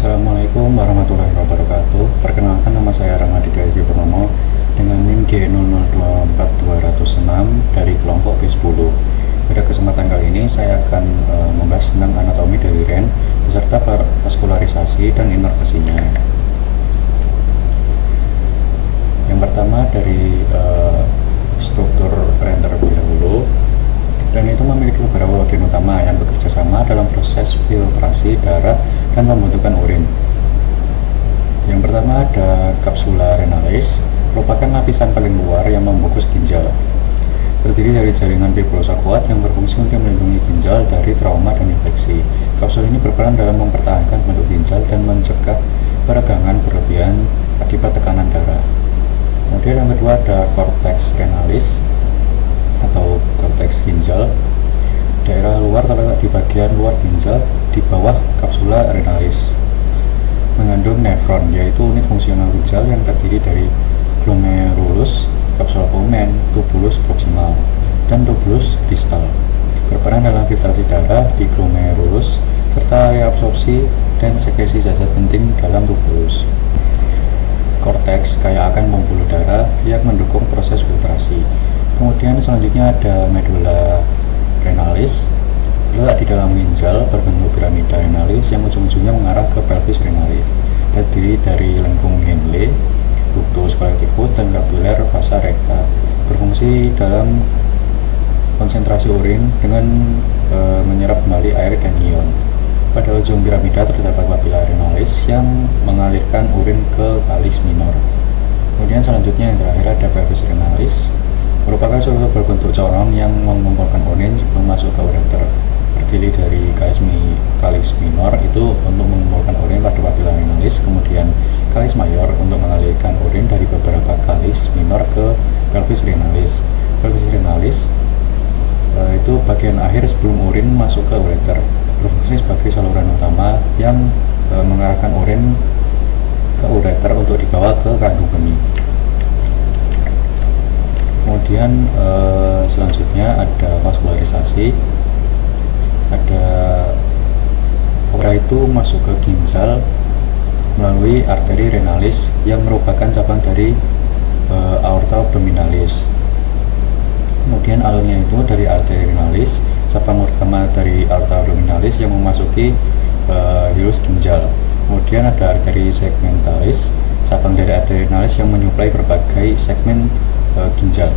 Assalamualaikum warahmatullahi wabarakatuh. Perkenalkan, nama saya Ramadika Eki Purnomo dengan NIM G0024206 dari kelompok B10. Pada kesempatan kali ini saya akan membahas tentang anatomi dari REN beserta vaskularisasi dan inervasinya. Yang pertama dari struktur REN terlebih dahulu. REN itu memiliki beberapa bagian utama yang bekerja sama dalam proses filtrasi darah dan pembentukan urin. Yang pertama ada kapsula renalis, merupakan lapisan paling luar yang membungkus ginjal. Terdiri dari jaringan fibrosa kuat yang berfungsi untuk melindungi ginjal dari trauma dan infeksi. Kapsul ini berperan dalam mempertahankan bentuk ginjal dan mencegah peregangan berlebihan akibat tekanan darah. Kemudian yang kedua ada cortex renalis atau korteks ginjal. Daerah luar terletak di bagian luar ginjal di bawah kapsula renalis. Mengandung nefron, yaitu unit fungsional ginjal yang terdiri dari glomerulus, kapsula pulmen, tubulus proximal, dan tubulus distal. Berperan dalam filtrasi darah di glomerulus serta reabsorpsi dan sekresi zat penting dalam tubulus. Korteks kaya akan pembuluh darah yang mendukung proses filtrasi. Kemudian selanjutnya ada medula renalis, terletak di dalam ginjal berbentuk piramida renalis yang ujung-ujungnya mengarah ke pelvis renalis. Terdiri dari lengkung Henle, ductus collectivus, dan kapiler vasa recta. Berfungsi dalam konsentrasi urin dengan menyerap kembali air dan ion. Pada ujung piramida terdapat papilla renalis yang mengalirkan urin ke kalis minor. Kemudian selanjutnya yang terakhir ada pelvis renalis, merupakan struktur berbentuk corong yang mengumpulkan urin sebelum masuk ke ureter. Terdiri dari kalis minor itu untuk mengumpulkan urin pada papilla renalis, kemudian kalis mayor untuk mengalirkan urin dari beberapa kalis minor ke pelvis renalis. Pelvis renalis itu bagian akhir sebelum urin masuk ke ureter, berfungsi sebagai saluran utama yang mengarahkan urin ke ureter untuk dibawa ke kandung kemih. Kemudian selanjutnya ada vaskularisasi. Ada darah itu masuk ke ginjal melalui arteri renalis yang merupakan cabang dari aorta abdominalis. Kemudian alurnya itu dari arteri renalis, cabang utama dari aorta abdominalis yang memasuki hilus ginjal. Kemudian ada arteri segmentalis, cabang dari arteri renalis yang menyuplai berbagai segmen ginjal.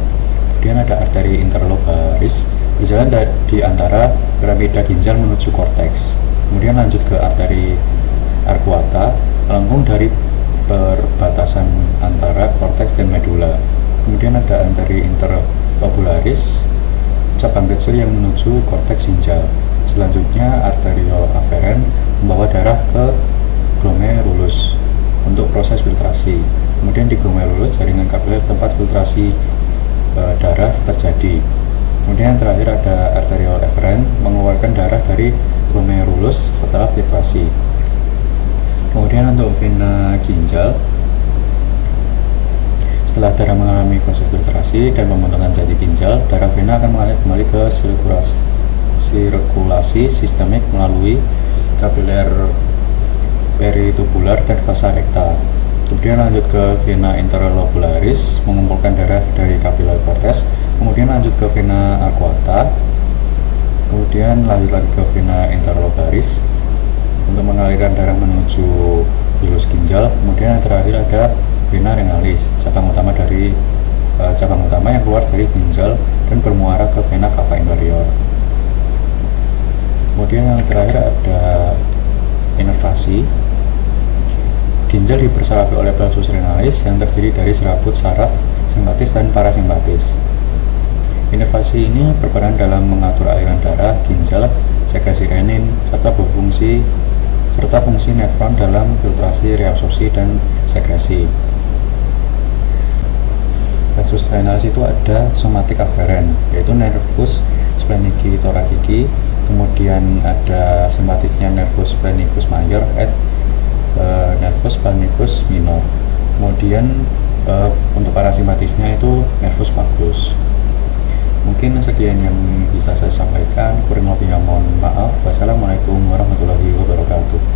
Kemudian ada arteri interlobaris, berjalan di antara piramida ginjal menuju korteks. Kemudian lanjut ke arteri arcuata, melengkung dari perbatasan antara korteks dan medula. Kemudian ada arteri interlobularis, cabang kecil yang menuju korteks ginjal. Selanjutnya arteriole afferent membawa darah ke glomerulus untuk proses filtrasi. Kemudian di glomerulus jaringan kapiler tempat filtrasi darah terjadi. Kemudian yang terakhir ada arteriole efferent mengeluarkan darah dari glomerulus setelah filtrasi. Kemudian untuk vena ginjal, setelah darah mengalami proses filtrasi dan pembentukan janji ginjal, darah vena akan mengalir kembali ke sirkulasi sistemik melalui kapiler peritubular dan vasa recta. Kemudian lanjut ke vena interlobularis, mengumpulkan darah dari kapiler cortex. Kemudian lanjut ke vena arcuata. Kemudian lanjut lagi ke vena interlobularis untuk mengalirkan darah menuju hilus ginjal. Kemudian yang terakhir ada vena renalis, cabang utama yang keluar dari ginjal dan bermuara ke vena cava inferior. Kemudian yang terakhir ada inervasi. Ginjal dipersarafi oleh plexus renalis yang terdiri dari serabut saraf simpatis dan parasimpatis. Inervasi ini berperan dalam mengatur aliran darah ginjal, sekresi renin, serta fungsi nefron dalam filtrasi, reabsorpsi, dan sekresi. Plexus renalis itu ada somatic afferent, yaitu nervus spleniki thoraciki, kemudian ada simpatisnya nervus splenicus major et nervus splenicus minor. Kemudian untuk parasimpatisnya itu nervus vagus. Mungkin sekian yang bisa saya sampaikan, kurang lebihnya mohon maaf. Wassalamualaikum warahmatullahi wabarakatuh.